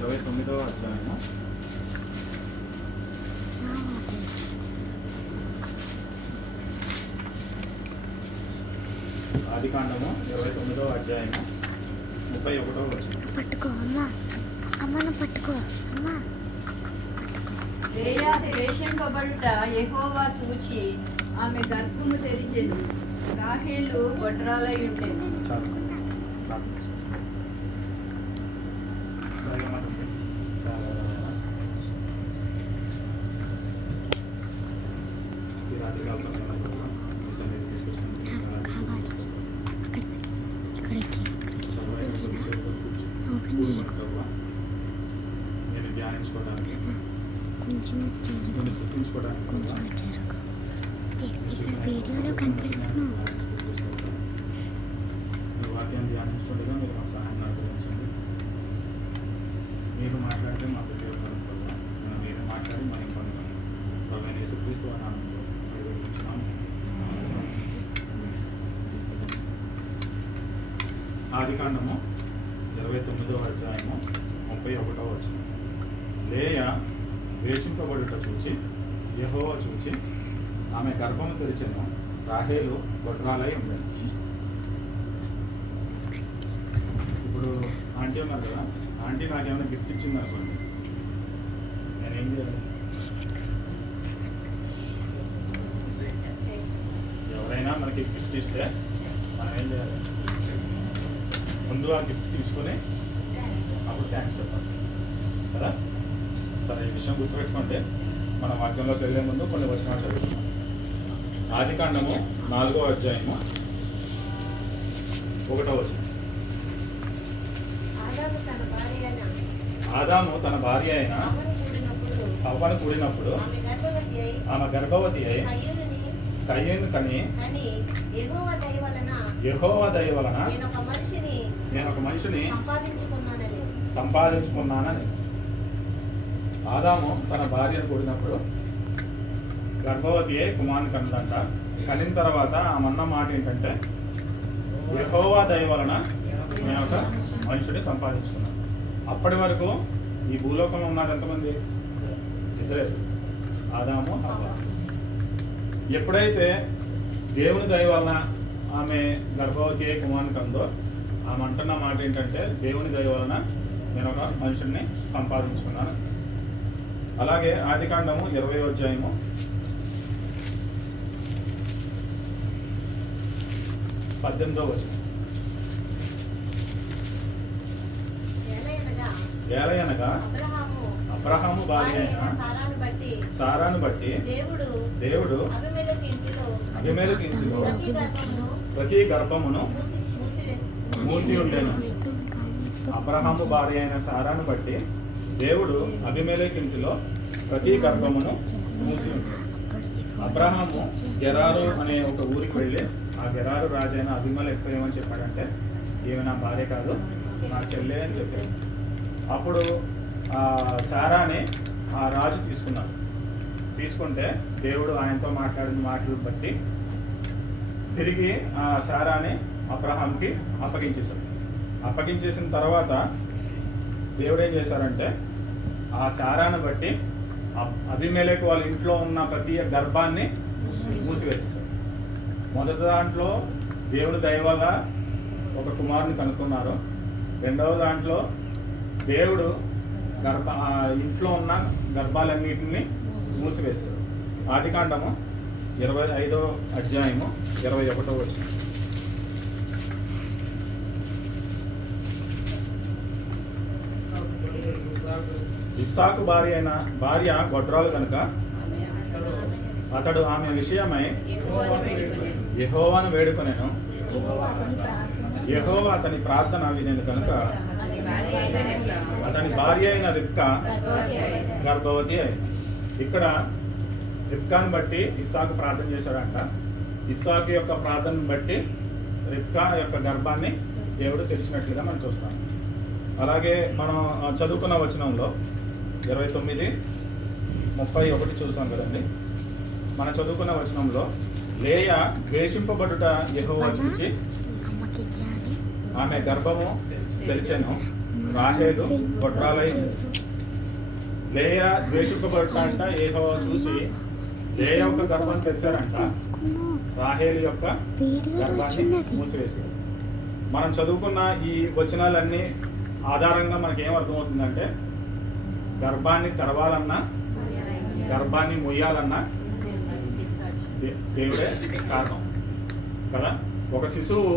29వ అధ్యాయము ఆదికాండము 29వ అధ్యాయము 31వ వచనం. పట్టుకో అమ్మా, అమ్మను పట్టుకో అమ్మా. లేయా ద్వేషింపబడుట యెహోవా చూచి ఆమె గర్భము తెరిచెను. రాహేలు గొడ్రాలై ఉండెను. నేను ధ్యానించుకోవడానికి కొంచెం నేను స్థుతించుకోవడానికి కొంచెం జరుగు. ఇక్కడ వీడియోలో కనిపిస్తున్నావు. మీ వాక్యాన్ని ధ్యానించుకుంటూ మీరు మాకు సహాయం అనుగ్రహించండి. మీరు మాట్లాడితే మాకు ఉపయోగపడదు. మీరు మాట్లాడి మనం పొందాలి. ప్రభు యేసుక్రీస్తు నామములో వేడుకుంటున్నాము. ఆదికాండము 29వ అధ్యాయము 31వ వచనం. లేయా వేషింపబడుట చూచి యెహోవా చూచి ఆమె గర్భము తెరిచెను. రాహేలు గొడ్రాలై ఉండేది. ఇప్పుడు ఆంటీ ఉన్నారు కదా, ఆంటీ నాకేమైనా గిఫ్ట్ ఇచ్చింది అనుకోండి, నేనేం చేయాలి? ఎవరైనా మనకి గిఫ్ట్ ఇస్తే మనం ఏం చేయాలి? ముందు ఆ గిఫ్ట్ తీసుకొని అప్పుడు థ్యాంక్స్ చెప్పాలి కదా. సరే, ఈ విషయం గుర్తుపెట్టుకుంటే మన వాక్యంలోకి వెళ్ళే ముందు కొన్ని వచనాలు చదువుతున్నాం. ఆదికాండము 4వ అధ్యాయము 1వ వచనం. ఆదాము తన భార్య అయిన హవ్వను కూడినప్పుడు ఆమె గర్భవతి అయి కయ్యను కని యెహోవా దయ వలన నేను ఒక మనిషిని సంపాదించుకున్నానని. ఆదాము తన భార్యను కూడినప్పుడు గర్భవతి అయి కుమారుని కన్నదంట. కనిన తర్వాత ఆమె అన్న మాట ఏంటంటే, యెహోవా దయ వలన నేను ఒక మనిషిని సంపాదించుకున్నాను. అప్పటి వరకు ఈ భూలోకంలో ఉన్నది ఎంతమంది? ఇద్దరే, ఆదాము హవ్వ. ఎప్పుడైతే దేవుని దయ వలన ఆమె గర్భవతి అయి కుమారుని కందో, ఆమె అంటున్న మాట ఏంటంటే, దేవుని దయ వలన నేను ఒక మనుషుల్ని సంపాదించుకున్నాను. అలాగే ఆదికాండము 20వ అధ్యాయము 18వ వచనం. ఏలయనగా అబ్రహాము భార్య అయిన సారాను బట్టి దేవుడు అబీమెలెకు ఇంటిలో ప్రతి గర్భమును మూసి ఉండెను. అబ్రహాము భార్య అయిన సారాను బట్టి దేవుడు అబీమెలెకు ఇంటిలో ప్రతి గర్భమును మూసి ఉండెను. అబ్రహాము గెరారు అనే ఒక ఊరికి వెళ్ళి ఆ గెరారు రాజైన అబీమెలెకుతో ఏమని చెప్పాడంటే, ఈమె నా భార్య కాదు, నా చెల్లె అని చెప్పాడు. అప్పుడు ఆ సారాని ఆ రాజు తీసుకుంటే దేవుడు ఆయనతో మాట్లాడిన మాటలు బట్టి తిరిగి ఆ సారాని అబ్రహాంకి అప్పగించేసిన తర్వాత దేవుడు ఏం చేశారంటే, ఆ సారాను బట్టి అబీమెలెకు వాళ్ళ ఇంట్లో ఉన్న ప్రతి గర్భాన్ని మూసివేస్తారు. మొదటి దాంట్లో దేవుడి దయ వల్ల ఒక కుమారుని కనుక్కున్నారు. రెండవ దాంట్లో దేవుడు ఇంట్లో ఉన్న గర్భాలన్నిటిని మూసివేస్తాడు. ఆదికాండము 25వ అధ్యాయము 21వ వచనం. ఇస్సాకు భార్య గొడ్రాలు కనుక అతడు ఆమె విషయమై యెహోవాను వేడుకొనెను. యెహోవా అతని ప్రార్థన వినెను కనుక అతని భార్య అయిన రిబ్కా గర్భవతి అయింది. ఇక్కడ రిబ్కాను బట్టి ఇస్సాకు ప్రార్థన చేశాడంట. ఇస్సాకు యొక్క ప్రార్థనను బట్టి రిబ్కా యొక్క గర్భాన్ని దేవుడు తెరిచినట్లుగా మనం చూస్తాం. అలాగే మనం చదువుకున్న వచనంలో 29:31 చూసాం కదండి. మనం చదువుకున్న వచనంలో లేయా ద్వేషింపబడుట యెహోవా చూచి ఆమె గర్భము తెరిచెను. రాహేలు గొడ్రాలై ఉంది. లేయా ద్వేషింపబడటంట యెహోవా చూసి లేయా యొక్క గర్భం తెరిచారంట, రాహేలు యొక్క గర్భాన్ని మూసివేశారు. మనం చదువుకున్న ఈ వచనాలన్నీ ఆధారంగా మనకి ఏం అర్థమవుతుందంటే, గర్భాన్ని తెరవాలన్నా గర్భాన్ని మొయ్యాలన్నా దేవుడే కారణం కదా. ఒక శిశువు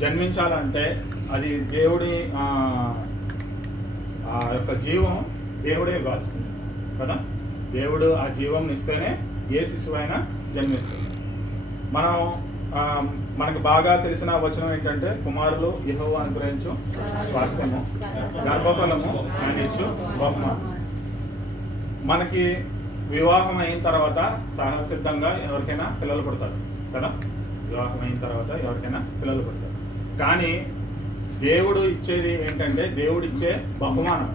జన్మించాలంటే అది దేవుడి ఆ యొక్క జీవం దేవుడే ఇవ్వాల్సింది కదా. దేవుడు ఆ జీవం ఇస్తేనే ఏ శిశువు అయినా జన్మిస్తుంది. మనం మనకు బాగా తెలిసిన వచనం ఏంటంటే, కుమారులు యెహోవా అనుగ్రహించు స్వాస్థ్యము, గర్భఫలము ఆయన ఇచ్చు బహుమానం. మనకి వివాహం అయిన తర్వాత సహజసిద్ధంగా ఎవరికైనా పిల్లలు పుడతారు కదా. వివాహం అయిన తర్వాత ఎవరికైనా పిల్లలు పుడతారు. కానీ దేవుడు ఇచ్చేది ఏంటంటే, దేవుడు ఇచ్చే బహుమానం,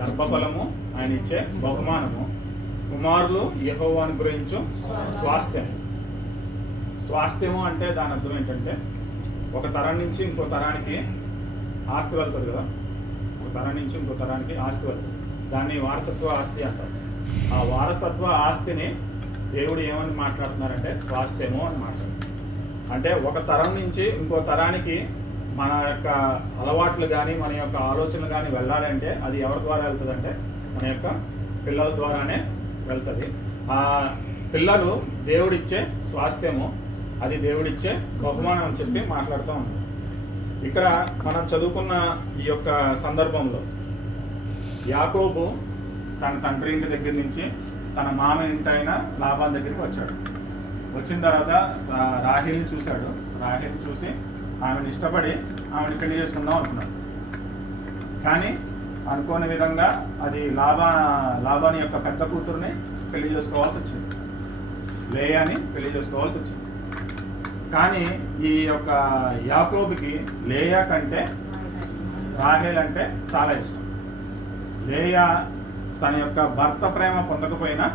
గర్భఫలము ఆయన ఇచ్చే బహుమానము. కుమారులు యెహోవా అనుగ్రహించు స్వాస్థ్యం. స్వాస్థ్యము అంటే దాని అర్థం ఏంటంటే, ఒక తరం నుంచి ఇంకో తరానికి ఆస్తి వెళ్తుంది కదా. ఒక తరం నుంచి ఇంకో తరానికి ఆస్తి వెళ్తుంది. దాన్ని వారసత్వ ఆస్తి అంటారు. ఆ వారసత్వ ఆస్తిని దేవుడు ఏమని మాట్లాడుతున్నారంటే స్వాస్థ్యము అని మాట్లాడుతున్నారు. అంటే ఒక తరం నుంచి ఇంకో తరానికి మన యొక్క అలవాట్లు కానీ మన యొక్క ఆలోచనలు కానీ వెళ్ళాలంటే అది ఎవరి ద్వారా వెళ్తుందంటే మన యొక్క పిల్లల ద్వారానే వెళ్తుంది. ఆ పిల్లలు దేవుడిచ్చే స్వాస్థ్యము, అది దేవుడిచ్చే బహుమానం అని చెప్పి మాట్లాడుతూ ఉన్నాం. ఇక్కడ మనం చదువుకున్న ఈ యొక్క సందర్భంలో యాకోబు తన తండ్రి ఇంటి దగ్గర నుంచి తన మామ ఇంటి అయిన లాబాన్ దగ్గరికి వచ్చాడు. వచ్చిన తర్వాత రాహేల్ని చూశాడు. రాహేల్ని చూసి ఆమెను ఇష్టపడి ఆమెను పెళ్లి చేసుకుందాం అనుకున్నాడు. కానీ అనుకోని విధంగా అది లాబాని యొక్క పెద్ద కూతురుని పెళ్లి చేసుకోవాల్సి వచ్చింది, లేయాని పెళ్లి చేసుకోవాల్సి వచ్చింది. కానీ ఈ యొక్క యాకోబుకి లేయా కంటే రాహేల్ అంటే చాలా ఇష్టం. లేయా తన యొక్క భర్త ప్రేమ పొందకపోయినా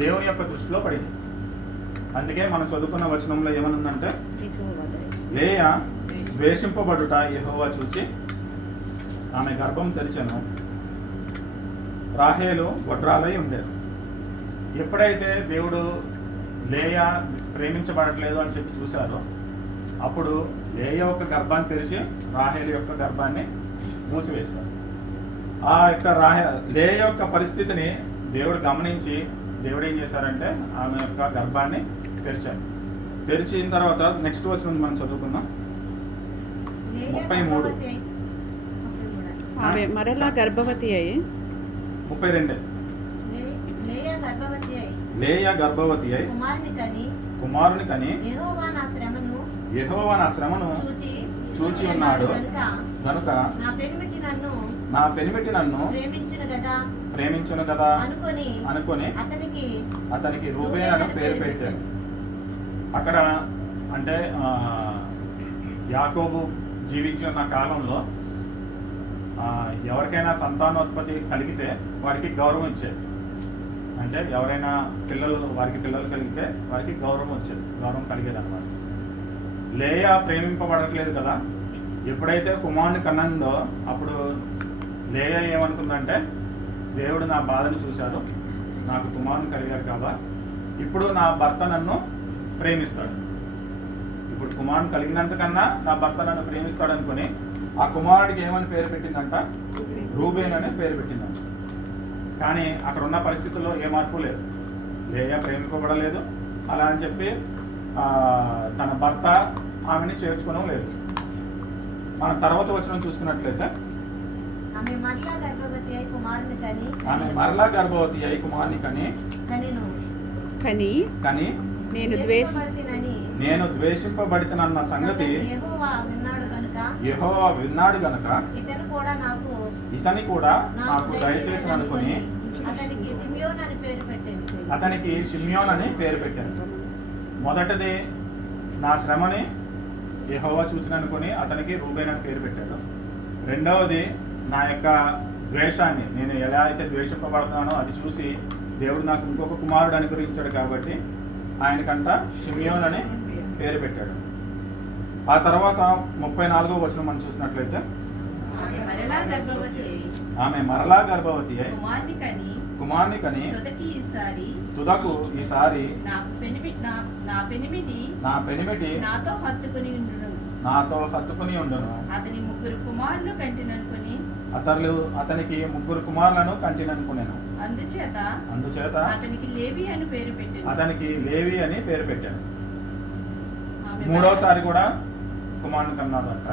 దేవుని యొక్క దృష్టిలో పడింది. అందుకే మనం చదువుకున్న వచనంలో ఏమనుందంటే, లేయా ద్వేషింపబడుట యెహోవా చూచి ఆమె గర్భం తెరిచెను, రాహేలు గొడ్రాలై ఉండేది. ఎప్పుడైతే దేవుడు లేయా ప్రేమించబడట్లేదు అని చెప్పి చూశారో, అప్పుడు లేయా యొక్క గర్భాన్ని తెరిచి రాహేలు యొక్క గర్భాన్ని మూసివేశారు. ఆ యొక్క లేయా యొక్క పరిస్థితిని దేవుడు గమనించి దేవుడు ఏం చేశారంటే ఆమె యొక్క గర్భాన్ని తెరిచారు. తెరిచిన తర్వాత నెక్స్ట్ వచ్చిన మనం చదువుకుందాం 33. ఆమె మరలా గర్భవతి అయి 32. లేయా గర్భవతి అయి కుమారుని కని యెహోవా నా శ్రమను చూచి ఉన్నాడు కనుక నా పెనిమిటి నన్ను ప్రేమించును కదా అనుకొని అతనికి రూబేన్ అని పేరు పెట్టాడు. అక్కడ అంటే యాకోబు జీవించిన కాలంలో ఎవరికైనా సంతానోత్పత్తి కలిగితే వారికి గౌరవం ఇచ్చేది. అంటే ఎవరైనా వారికి పిల్లలు కలిగితే వారికి గౌరవం వచ్చేది, గౌరవం కలిగేది అన్నమాట. లేయా ప్రేమింపబడట్లేదు కదా. ఎప్పుడైతే కుమారుని కన్నందో అప్పుడు లేయా ఏమనుకుందంటే, దేవుడు నా బాధను చూశాడు, నాకు కుమారుని కలిగారు కదా, ఇప్పుడు నా భర్త నన్ను ప్రేమిస్తాడు. ఇప్పుడు కుమారుని కలిగినంతకన్నా నా భర్త నన్ను ప్రేమిస్తాడు అనుకుని ఆ కుమారుడికి ఏమని పేరు పెట్టిందంట, రూబేన్ అని పేరు పెట్టిందంట. కానీ అక్కడ ఉన్న పరిస్థితుల్లో ఏ మార్పు లేదు. లేయా ప్రేమింపబడలేదు, అలా అని చెప్పి తన భర్త ఆమెని చేర్చుకోవడం లేదు. మనం తర్వాత వచనం చూసుకున్నట్లయితే ఆమె మరలా గర్భవతి అయి కుమారుని కని నేను ద్వేషింపబడితనన్న సంగతి యెహోవా విన్నాడు గనుక ఇతని కూడా నాకు దయచేసి అనుకుని అతనికి షిమ్యోన్ అని పేరు పెట్టాను. మొదటిది నా శ్రమని యెహోవా చూసిన అనుకుని అతనికి రూబేన్ అని పేరు పెట్టాడు. రెండవది నా యొక్క ద్వేషాన్ని, నేను ఎలా అయితే ద్వేషింపబడుతున్నానో అది చూసి దేవుడు నాకు ఇంకొక కుమారుడు అనుగ్రహించాడు కాబట్టి ఆయనకంట షిమ్యోన్ అని పేరు పెట్టాడు. ఆ తర్వాత 34వ వచనం మనం చూసినట్లయితే మరలా గర్భవతి అయి ఆమె మరలా గర్భవతి అయి కుమార్ని కని తుదకు ఈసారి నా పెనిమిటి నాతో హత్తుకుని ఉండును. అతనికి ముగ్గురు కుమారులను కంటిననుకునేను. అందుచేత అతనికి లేవి అని పేరు పెట్టాను. మూడోసారి కూడా కుమారుని కన్నాదంట.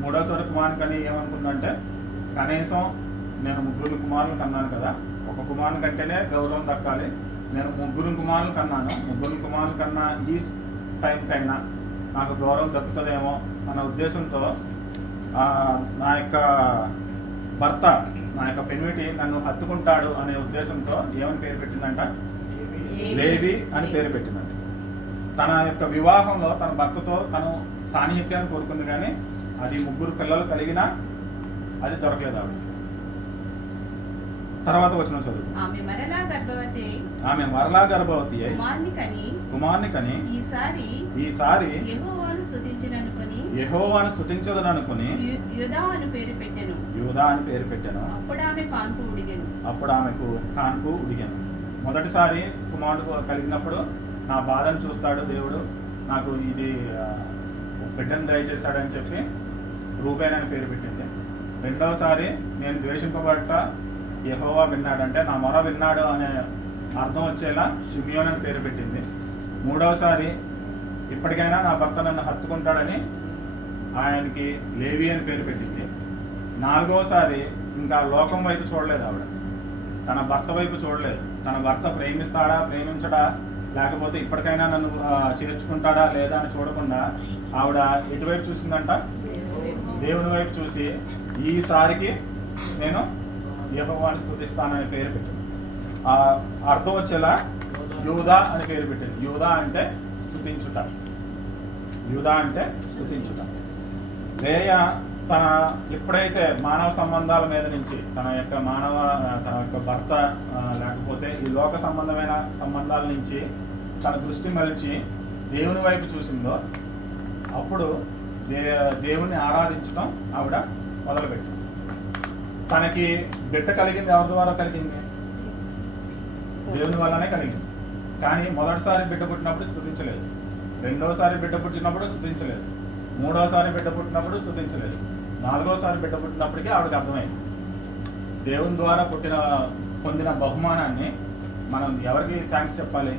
మూడోసారి కుమారుని కని ఏమనుకుందంటే, కనీసం నేను ముగ్గురు కుమారులు కన్నాను కదా, ఒక కుమారుని కంటేనే గౌరవం దక్కాలి, నేను ముగ్గురు కుమారులు కన్నాను, ముగ్గురు కుమారులు కన్నా ఈ టైంకైనా నాకు గౌరవం దక్కుతుందేమో అన్న ఉద్దేశంతో నా యొక్క భర్త, నా యొక్క పెనిమిటి నన్ను హత్తుకుంటాడు అనే ఉద్దేశంతో ఏమని పేరు పెట్టిందంట? లేవి అని పేరు పెట్టిందంట. తన యొక్క వివాహంలో తన భర్తతో తను సాన్నిహిత్యాన్ని కోరుకుంది, కానీ అది ముగ్గురు పిల్లలు కలిగినా అది దొరకలేదు ఆవిడ. తర్వాత వచ్చిన చదువు. ఆమె మరలా గర్భవతి అయి కుమార్ని కని ఈసారి యెహోవాను స్తుతించదననుకొని యూదా అని పేరు పెట్టెను. అప్పుడు ఆమెకు కాన్పు ఉడిగాను. మొదటిసారి కుమారుడు కలిగినప్పుడు నా బాధను చూస్తాడు దేవుడు, నాకు ఇది బిడ్డను దయచేశాడని చెప్పి రూబేన్ అని పేరు పెట్టింది. రెండవసారి నేను ద్వేషింపబడట యెహోవా విన్నాడంటే నా మొర విన్నాడు అనే అర్థం వచ్చేలా షిమియోన్ అని పేరు పెట్టింది. మూడవసారి ఇప్పటికైనా నా భర్త నన్ను హత్తుకుంటాడని ఆయనకి లేవి అని పేరు పెట్టింది. నాలుగవసారి ఇంకా లోకం వైపు చూడలేదు ఆవిడ, తన భర్త వైపు చూడలేదు. తన భర్త ప్రేమిస్తాడా ప్రేమించడా, లేకపోతే ఇప్పటికైనా నన్ను చేర్చుకుంటాడా లేదా అని చూడకుండా ఆవిడ ఎటువైపు చూసిందంట? దేవుని వైపు చూసి ఈసారికి నేను యెహోవాను స్తుతిస్తానని పేరు పెట్టింది. ఆ అర్థం వచ్చేలా యూదా అని పేరు పెట్టింది. యూదా అంటే స్తుతించుట. లేయ తన ఎప్పుడైతే మానవ సంబంధాల మీద నుంచి తన యొక్క భర్త లేకపోతే ఈ లోక సంబంధమైన సంబంధాల నుంచి తన దృష్టి మలిచి దేవుని వైపు చూసిందో అప్పుడు దేవుణ్ణి ఆరాధించడం ఆవిడ మొదలుపెట్టింది. తనకి బిడ్డ కలిగింది ఎవరి ద్వారా కలిగింది? దేవుని వల్లనే కలిగింది. కానీ మొదటిసారి బిడ్డ పుట్టినప్పుడు స్తుతించలేదు, రెండోసారి బిడ్డ పుట్టినప్పుడు స్తుతించలేదు, మూడోసారి బిడ్డ పుట్టినప్పుడు స్తుతించలేదు, నాలుగోసారి బిడ్డ పుట్టినప్పటికీ ఆవిడకి అర్థమైంది దేవుని ద్వారా పొందిన బహుమానాన్ని మనం ఎవరికి థ్యాంక్స్ చెప్పాలి?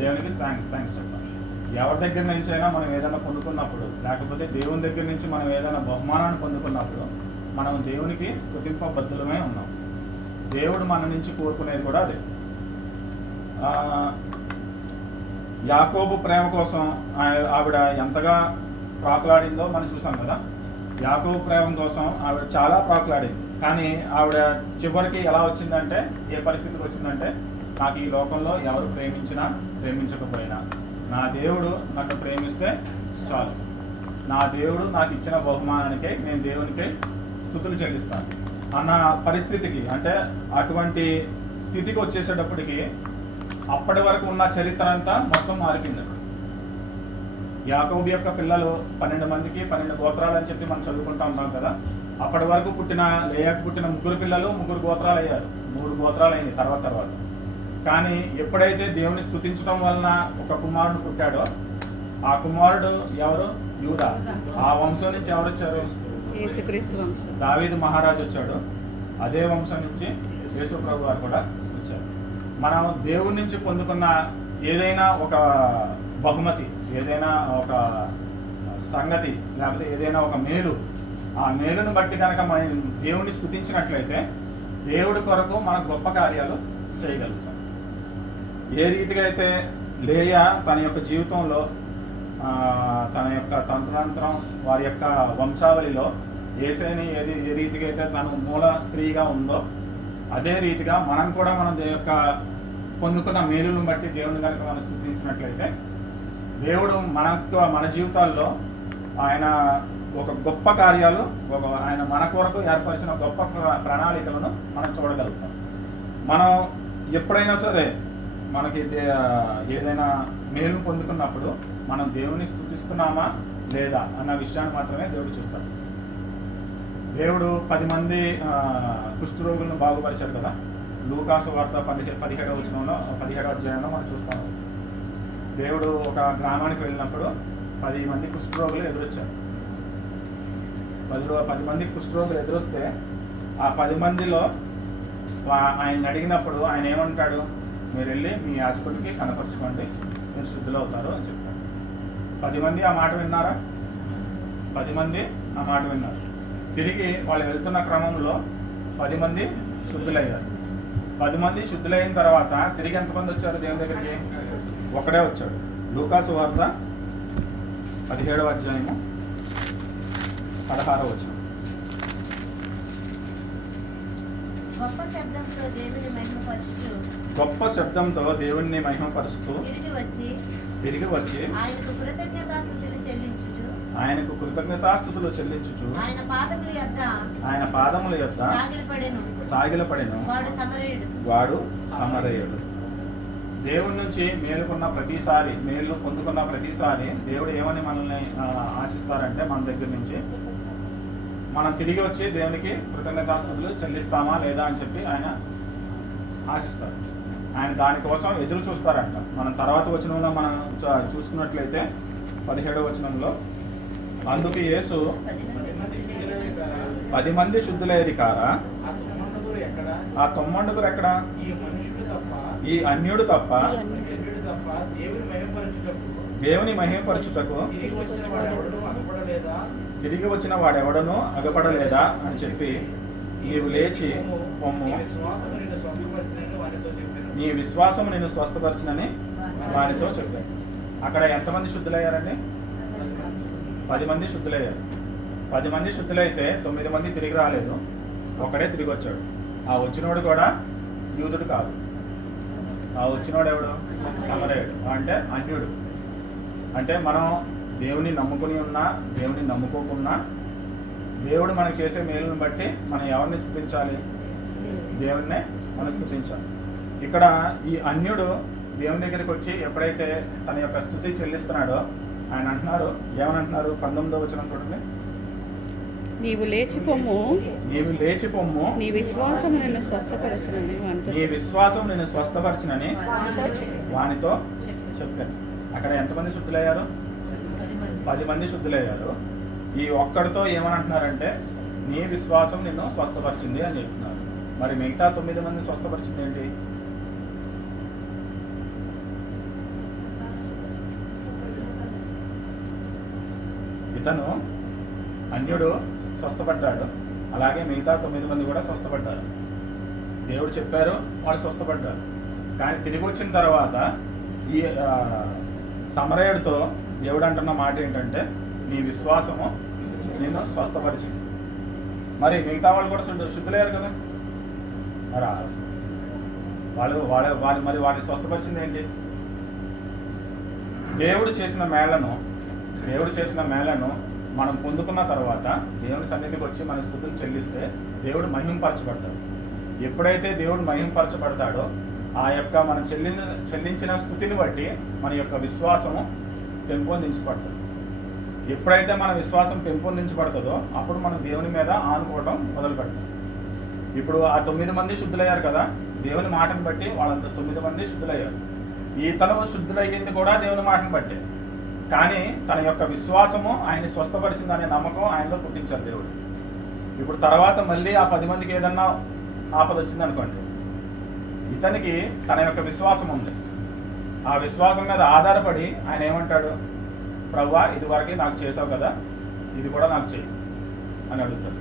దేవునికి థ్యాంక్స్ చెప్పాలి. ఎవరి దగ్గర నుంచి అయినా మనం ఏదైనా పొందుకున్నప్పుడు, లేకపోతే దేవుని దగ్గర నుంచి మనం ఏదైనా బహుమానాన్ని పొందుకున్నప్పుడు మనం దేవునికి స్తుతింపబద్ధులమై ఉన్నాం. దేవుడు మన నుంచి కోరుకునేది కూడా అదే. యాకోబు ప్రేమ కోసం ఆవిడ ఎంతగా ప్రాకులాడిందో మనం చూసాం కదా. యాకోబు ప్రేమ కోసం ఆవిడ చాలా ప్రాకులాడింది, కానీ ఆవిడ చివరికి ఎలా వచ్చిందంటే, ఏ పరిస్థితికి వచ్చిందంటే, నాకు ఈ లోకంలో ఎవరు ప్రేమించినా ప్రేమించకపోయినా నా దేవుడు నన్ను ప్రేమిస్తే చాలు, నా దేవుడు నాకు ఇచ్చిన బహుమానానికే నేను దేవునికి స్తుతులు చెల్లిస్తాను అన్న పరిస్థితికి, అంటే అటువంటి స్థితికి వచ్చేసేటప్పటికి అప్పటి వరకు ఉన్న చరిత్ర అంతా మొత్తం మారిపోయింది. యాకోబు యొక్క పిల్లలు 12 మందికి 12 గోత్రాలు అని చెప్పి మనం చదువుకుంటా ఉన్నాం కదా. అప్పటి వరకు లేయాకు పుట్టిన 3 పిల్లలు 3 గోత్రాలు అయ్యారు, 3 గోత్రాలు అయింది తర్వాత. కానీ ఎప్పుడైతే దేవుని స్తుతించడం వలన ఒక కుమారుడు పుట్టాడో ఆ కుమారుడు ఎవరు? యూదా. ఆ వంశం నుంచి ఎవరు వచ్చారు? దావీదు మహారాజు వచ్చాడు. అదే వంశం నుంచి యేసు ప్రభు వారు కూడా వచ్చారు. మనం దేవుడి నుంచి పొందుకున్న ఏదైనా ఒక బహుమతి, ఏదైనా ఒక సంగతి, లేకపోతే ఏదైనా ఒక మేలు, ఆ మేలును బట్టి కనుక మనం దేవుణ్ణి స్తుతించినట్లయితే దేవుడి కొరకు మనం గొప్ప కార్యాలు చేయగలుగుతాం. ఏ రీతిగా అయితే లేయా తన యొక్క జీవితంలో తన యొక్క తంత్రాంతరం వారి యొక్క వంశావళిలో యేసేని ఏ రీతిగా అయితే తను మూల స్త్రీగా ఉందో, అదే రీతిగా మనం కూడా మన పొందుకున్న మేలును బట్టి దేవుని కనుక మనం స్తుతించినట్లయితే దేవుడు మన జీవితాల్లో ఆయన ఒక గొప్ప కార్యాలు, ఆయన మన కొరకు ఏర్పరిచిన గొప్ప ప్రణాళికలను మనం చూడగలుగుతాం. మనం ఎప్పుడైనా సరే మనకి ఏదైనా మేలు పొందుకున్నప్పుడు మనం దేవుని స్తుతిస్తున్నామా లేదా అన్న విషయాన్ని మాత్రమే దేవుడు చూస్తాడు. దేవుడు 10 మంది కుష్ఠరోగులను బాగుపరిచాడు కదా. లూకాసు వార్త 17వ వచనంలో 17వ అధ్యాయంలో మనం చూస్తాం. దేవుడు ఒక గ్రామానికి వెళ్ళినప్పుడు 10 మంది కుష్ఠరోగులు ఎదురొచ్చారు. 10 మంది కుష్ఠరోగులు ఎదురొస్తే ఆ 10 మందిలో ఆయన అడిగినప్పుడు ఆయన ఏమంటాడు, మీరు వెళ్ళి మీ యాజకుడికి కనపరుచుకోండి, మీరు శుద్ధులు అవుతారు అని చెప్తాడు. 10 మంది ఆ మాట విన్నారా? 10 మంది ఆ మాట విన్నారు. తిరిగి వాళ్ళు వెళ్తున్న క్రమంలో 10 మంది శుద్ధులయ్యారు. 10 మంది శుద్ధులైన తర్వాత తిరిగి ఎంతమంది వచ్చారు దేవుని దగ్గరికి? ఒకడే వచ్చాడు. లూకాసు వార్త 17వ అధ్యాయము 16వ వచనం. గొప్ప శబ్దంతో దేవుణ్ణి మహిమపరుస్తూ తిరిగి వచ్చి ఆయనకు కృతజ్ఞతాస్తుతులు చెల్లించుచు ఆయన పాదముల యొద్ద సాగిలపడెను. వాడు సమరయుడు. దేవుడి నుంచి మేలు పొందుకున్న ప్రతిసారి దేవుడు ఏమని మనల్ని ఆశిస్తారంటే, మన దగ్గర నుంచి మనం తిరిగి వచ్చి దేవునికి కృతజ్ఞతాస్తుతులు చెల్లిస్తామా లేదా అని చెప్పి ఆయన ఆశిస్తారు. ఆయన దానికోసం ఎదురు చూస్తారంట. మనం తర్వాత వచనంలో మనం చూసుకున్నట్లయితే 17వ వచనంలో, అందుకు యేసు 10 మంది శుద్ధులైరి కారా, ఆ 9 ఎక్కడ? ఈ అన్యుడు తప్ప దేవుని మహిమపరచుటకు తిరిగి వచ్చిన వాడెవడనూ అగపడలేదా అని చెప్పి, నీవు లేచి పొమ్ము, నీ విశ్వాసము నిన్ను స్వస్థపరచునని వారితో చెప్పాను. అక్కడ ఎంతమంది శుద్ధులయ్యారండి? 10 మంది శుద్ధులయ్యారు. 10 మంది శుద్ధులైతే 9 మంది తిరిగి రాలేదు, ఒకడే తిరిగి వచ్చాడు. ఆ వచ్చినోడు కూడా యూదుడు కాదు. ఆ వచ్చినోడు ఎవడు? సమరయుడు, అంటే అన్యుడు. అంటే మనం దేవుని నమ్ముకుని ఉన్నా, దేవుని నమ్ముకోకున్నా, దేవుడు మనకు చేసే మేలును బట్టి మనం ఎవరిని స్తుతించాలి? దేవుణ్ణే మనం స్తుతించాలి. ఇక్కడ ఈ అన్యుడు దేవుని దగ్గరికి వచ్చి ఎప్పుడైతే తన యొక్క స్తుతి చెల్లిస్తున్నాడో ఆయన అంటున్నారు, ఏమని 19వ వచనం చూడండి. నీవు లేచి పొమ్ము, నీ విశ్వాసం నిన్ను స్వస్థపరచునని వానితో చెప్పాను. అక్కడ ఎంతమంది శుద్ధులయ్యారు? 10 మంది శుద్ధులయ్యారు. ఈ ఒక్కడితో ఏమని అంటున్నారంటే, నీ విశ్వాసం నిన్ను స్వస్థపరిచింది అని చెప్తున్నారు. మరి మిగతా 9 మంది స్వస్థపరిచింది ఏంటి? ఇతను అన్యుడు స్వస్థపడ్డాడు, అలాగే మిగతా 9 మంది కూడా స్వస్థపడ్డారు. దేవుడు చెప్పారు, వాళ్ళు స్వస్థపడ్డారు. కానీ తిరిగి వచ్చిన తర్వాత ఈ సమరయుడితో దేవుడు అంటున్న మాట ఏంటంటే, నీ విశ్వాసము నిన్ను స్వస్థపరిచింది. మరి మిగతా వాళ్ళు కూడా శుద్ధులయ్యారు కదా. మరి వారిని స్వస్థపరిచింది ఏంటి? దేవుడు చేసిన మేళ్లను మనం పొందుకున్న తర్వాత దేవుని సన్నిధికి వచ్చి మన స్తుతులు చెల్లిస్తే దేవుడు మహింపరచబడతాడు. ఎప్పుడైతే దేవుడు మహింపరచబడతాడో ఆ యొక్క మనం చెల్లించిన స్తుతిని బట్టి మన యొక్క విశ్వాసము పెంపొందించబడుతుంది. ఎప్పుడైతే మన విశ్వాసం పెంపొందించబడుతుందో అప్పుడు మనం దేవుని మీద ఆనుకోవడం మొదలు పెడతాం. ఇప్పుడు ఆ 9 మంది శుద్ధులయ్యారు కదా, దేవుని మాటను బట్టి వాళ్ళంతా 9 మంది శుద్ధులయ్యారు. ఈతను శుద్ధులయ్యింది కూడా దేవుని మాటను బట్టి. కానీ తన యొక్క విశ్వాసము ఆయన్ని స్వస్థపరిచిందనే నమ్మకం ఆయనలో పుట్టించారు దేవుడు. ఇప్పుడు తర్వాత మళ్ళీ ఆ 10 మందికి ఏదన్నా ఆపద వచ్చింది అనుకోండి, ఇతనికి తన యొక్క విశ్వాసం ఉంది. ఆ విశ్వాసం మీద ఆధారపడి ఆయన ఏమంటాడు, ప్రభువా ఇదివరకు నాకు చేసావు కదా, ఇది కూడా నాకు చేయి అని అడుగుతాడు.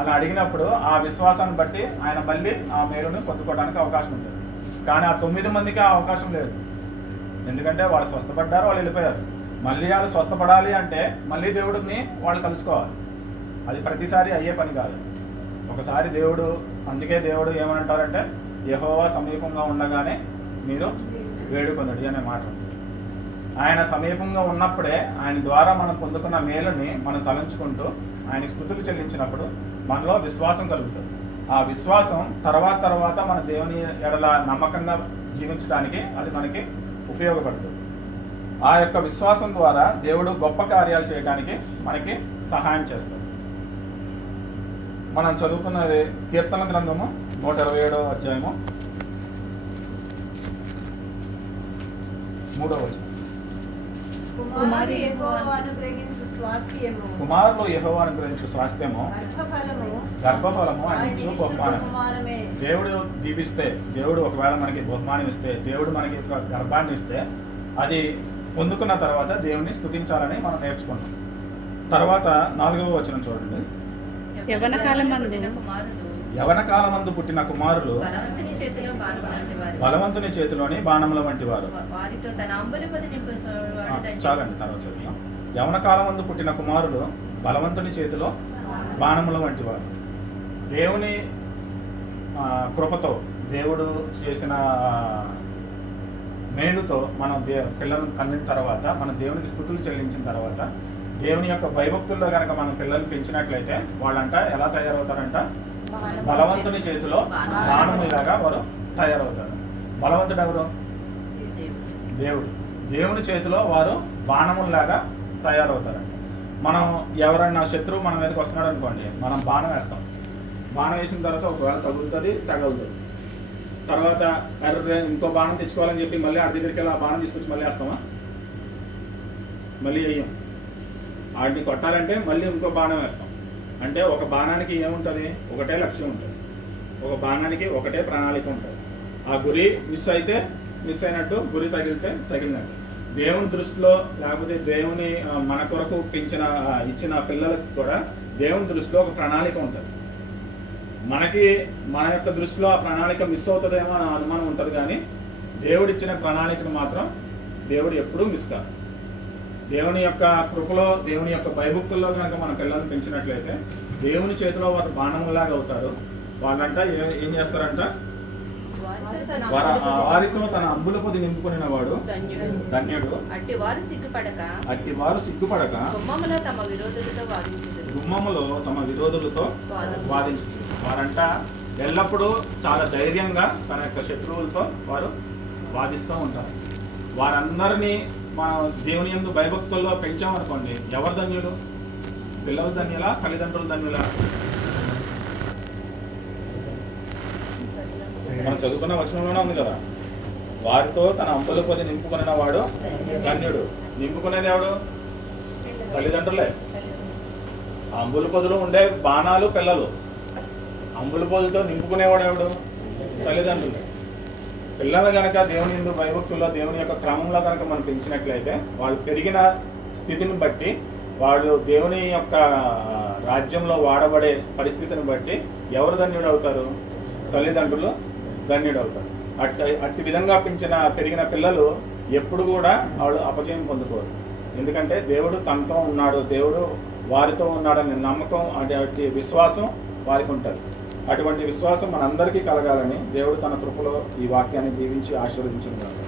అలా అడిగినప్పుడు ఆ విశ్వాసాన్ని బట్టి ఆయన మళ్ళీ ఆ మేలుని పొందుకోవడానికి అవకాశం ఉంటుంది. కానీ ఆ 9 మందికి ఆ అవకాశం లేదు. ఎందుకంటే వాళ్ళు స్వస్థపడ్డారు, వాళ్ళు వెళ్ళిపోయారు. మళ్ళీ వాళ్ళు స్వస్థపడాలి అంటే మళ్ళీ దేవుడిని వాళ్ళు కలుసుకోవాలి. అది ప్రతిసారి అయ్యే పని కాదు. ఒకసారి దేవుడు, అందుకే దేవుడు ఏమనంటారంటే, యెహోవా సమీపంగా ఉండగానే మీరు వేడుకొనుడి అనే మాట. ఆయన సమీపంగా ఉన్నప్పుడే ఆయన ద్వారా మనం పొందుకున్న మేలుని మనం తలంచుకుంటూ ఆయనకి స్తుతులు చెల్లించినప్పుడు మనలో విశ్వాసం కలుగుతుంది. ఆ విశ్వాసం తర్వాత మన దేవుని ఎడల నమ్మకంగా జీవించడానికి అది మనకి ఉపయోగపడుతుంది. ఆ యొక్క విశ్వాసం ద్వారా దేవుడు గొప్ప కార్యాలు చేయడానికి మనకి సహాయం చేస్తాడు. మనం చదువుకున్నది కీర్తన గ్రంథము 127వ అధ్యాయము 3వ వచనం. కుమారుడు యెహోవా అనుగ్రహించు స్వాస్థ్యము, కుమారులు యెహోవా అనుగ్రహించు స్వాస్థ్యము, గర్భఫలము ఆయన ఇచ్చు బహుమానం. బహుమానమే. దేవుడు దీవిస్తే, దేవుడు ఒకవేళ మనకి బహుమానం ఇస్తే, దేవుడు మనకి ఒక గర్భాన్ని ఇస్తే, అది పొందుకున్న తర్వాత దేవుని స్తుతించాలని మనం నేర్చుకుంటాం. తర్వాత 4వ వచనం చూడండి. యవ్వన కాలమందు కుమారుడు యవన కాలమందు పుట్టిన కుమారులు బలవంతుని చేతిలో బాణముల వంటి వారు. బలవంతుని చేతిలోని బాణముల వంటి వారు. వారితో తన అంబులపది నింపుకున్నవాడు. చాలండి, తర్వాత చదువుతాం. యవన కాలమందు పుట్టిన కుమారులు బలవంతుని చేతిలో బాణముల వంటి వారు. దేవుని కృపతో, దేవుడు చేసిన మేలుతో మనం పిల్లలను కన్నిన తర్వాత, మనం దేవునికి స్తుతులు చెల్లించిన తర్వాత, దేవుని యొక్క భయభక్తుల్లో కనుక మనం పిల్లల్ని పెంచినట్లయితే వాళ్ళంట ఎలా తయారవుతారంట? బలవంతుని చేతిలో బాణములాగా వారు తయారవుతారు. బలవంతుడు ఎవరు? దేవుడు. దేవుని చేతిలో వారు బాణములాగా తయారవుతారంట. మనం ఎవరైనా శత్రువు మన మీదకి వస్తున్నాడు అనుకోండి, మనం బాణం వేస్తాం. బాణం వేసిన తర్వాత ఒకవేళ తగులుతుంది, తగలుతుంది. తర్వాత ఇంకో బాణం తెచ్చుకోవాలని చెప్పి మళ్ళీ ఆడి దగ్గరికి వెళ్ళి ఆ బాణం తీసుకొచ్చి మళ్ళీ వేస్తామా? మళ్ళీ వేయం. ఆడిని కొట్టాలంటే మళ్ళీ ఇంకో బాణం వేస్తాం. అంటే ఒక బాణానికి ఏముంటుంది? ఒకటే లక్ష్యం ఉంటుంది. ఒక బాణానికి ఒకటే ప్రణాళిక ఉంటుంది. ఆ గురి మిస్ అయితే మిస్ అయినట్టు, గురి తగిలితే తగిలినట్టు. దేవుని దృష్టిలో, లేకపోతే దేవుని మన కొరకు ఇచ్చిన పిల్లలకు కూడా దేవుని దృష్టిలో ఒక ప్రణాళిక ఉంటుంది. మనకి మన యొక్క దృష్టిలో ఆ ప్రణాళిక మిస్ అవుతుందేమో అనే అనుమానం ఉంటుంది, కానీ దేవుడిచ్చిన ప్రణాళికను మాత్రం దేవుడు ఎప్పుడూ మిస్ కాదు. దేవుని యొక్క కృపలో, దేవుని యొక్క భయభక్తుల్లో కనుక మన పిల్లల్ని పెంచినట్లయితే దేవుని చేతిలో వారు బాణములాగా అవుతారు. వాళ్ళంట ఏం చేస్తారంట? వారితో తన అంబుల పొది నింపుకున్న వాడు ధన్యుడు. అట్టివారు సిగ్గుపడక గుమ్మములో తమ విరోధులతో వాదించుతారు. వారంట ఎల్లప్పుడూ చాలా ధైర్యంగా తన యొక్క శత్రువులతో వారు వాదిస్తూ ఉంటారు. వారందరినీ మనం దేవుని యందు భయభక్తుల్లో పెంచామనుకోండి, ఎవరు ధన్యులు? పిల్లలు ధన్యులా? తల్లిదండ్రులు ధన్యులా? మనం చదువుకున్న వచనంలోనే ఉంది కదా, వారితో తన అంబుల పొది నింపుకున్న వాడు ధన్యుడు. నింపుకునేది ఎవడు? తల్లిదండ్రులే. అంబుల పొదిలో ఉండే బాణాలు పిల్లలు. అంబుల పొదితో నింపుకునేవాడు ఎవడు? తల్లిదండ్రులే. పిల్లలు కనుక దేవుని యందు భయభక్తుల్లో, దేవుని యొక్క క్రమంలో కనుక మనం పెంచినట్లయితే, వాళ్ళు పెరిగిన స్థితిని బట్టి, వాళ్ళు దేవుని యొక్క రాజ్యంలో వాడబడే పరిస్థితిని బట్టి ఎవరు ధన్యుడు అవుతారు? తల్లిదండ్రులు ధన్యుడు అవుతారు. అట్టి విధంగా పెరిగిన పిల్లలు ఎప్పుడు కూడా వాళ్ళు అపజయం పొందుకోరు. ఎందుకంటే దేవుడు తనతో ఉన్నాడు, దేవుడు వారితో ఉన్నాడనే నమ్మకం, అటువంటి విశ్వాసం వారికి ఉంటుంది. అటువంటి విశ్వాసం మనందరికీ కలగాలని దేవుడు తన కృపలో ఈ వాక్యాన్ని దీవించి ఆశీర్వదించును గాక.